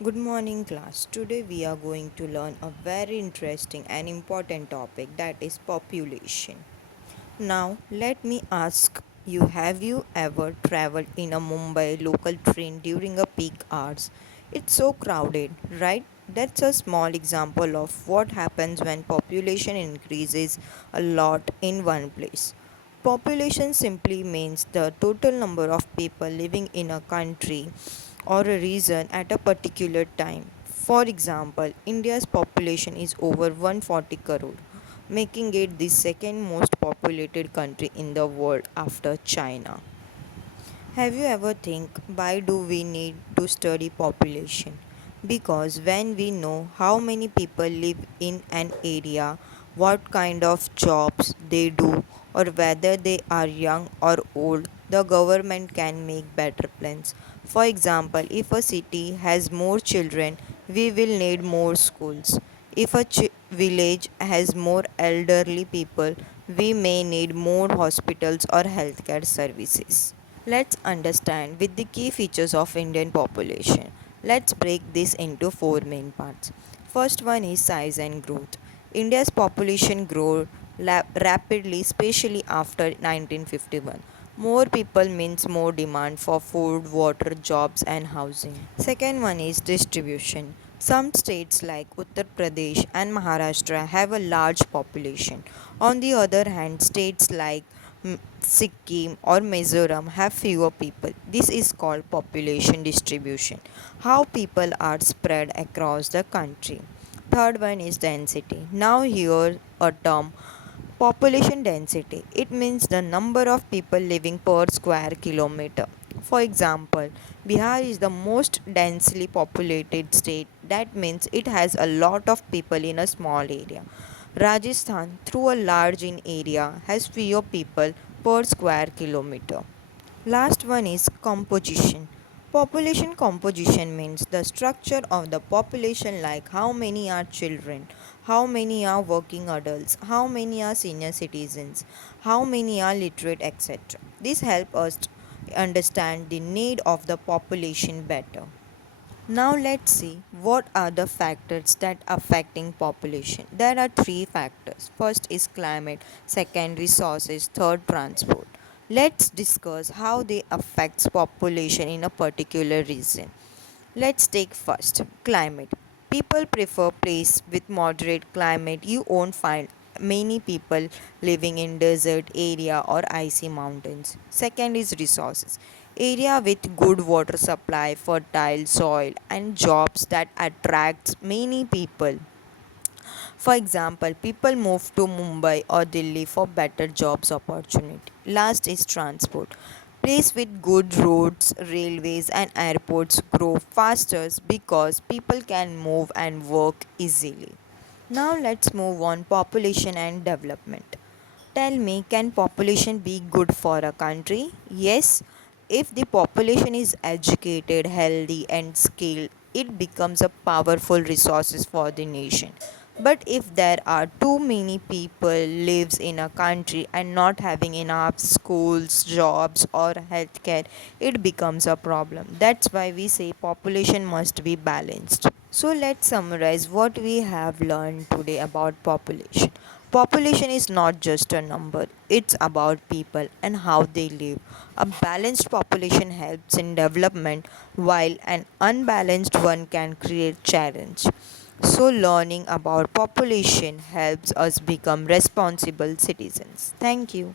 Good morning, class. Today we are going to learn a very interesting and important topic, that is population. Now, let me ask you, have you ever traveled in a Mumbai local train during a peak hours? It's so crowded, right? That's a small example of what happens when population increases a lot in one place. Population simply means the total number of people living in a country or a region at a particular time. For example, India's population is over 140 crore, making it the second most populated country in the world after China. Have you ever think why do we need to study population? Because when we know how many people live in an area, what kind of jobs they do, or whether they are young or old, the government can make better plans. For example, if a city has more children, we will need more schools. If a village has more elderly people, we may need more hospitals or healthcare services. Let's understand with the key features of Indian population. Let's break this into four main parts. First one is size and growth. India's population grew rapidly, especially after 1951. More people means more demand for food, water, jobs and housing. Second one is distribution. Some states like Uttar Pradesh and Maharashtra have a large population. On the other hand, states like Sikkim or Mizoram have fewer people. This is called population distribution. How people are spread across the country. Third one is density. Now here a term, population density. It means the number of people living per square kilometer. For example, Bihar is the most densely populated state. That means it has a lot of people in a small area. Rajasthan, through a large in area, has fewer people per square kilometer. Last one is composition. Population composition means the structure of the population, like how many are children, how many are working adults, how many are senior citizens, how many are literate, etc. This helps us understand the need of the population better. Now let's see what are the factors that affecting population. There are three factors. First is climate, second resources, third transport. Let's discuss how they affects population in a particular region. Let's take first climate. People prefer place with moderate climate. You won't find many people living in desert area or icy mountains. Second is resources. Area with good water supply, fertile soil and jobs that attracts many people. For example, people move to Mumbai or Delhi for better jobs opportunity. Last is transport. Place with good roads, railways and airports grow faster because people can move and work easily. Now let's move on population and development. Tell me, can population be good for a country? Yes, if the population is educated, healthy, and skilled, it becomes a powerful resource for the nation. But if there are too many people lives in a country and not having enough schools, jobs, or healthcare, it becomes a problem. That's why we say population must be balanced. So let's summarize what we have learned today about population. Population is not just a number, it's about people and how they live. A balanced population helps in development, while an unbalanced one can create challenge. So, learning about population helps us become responsible citizens. Thank you.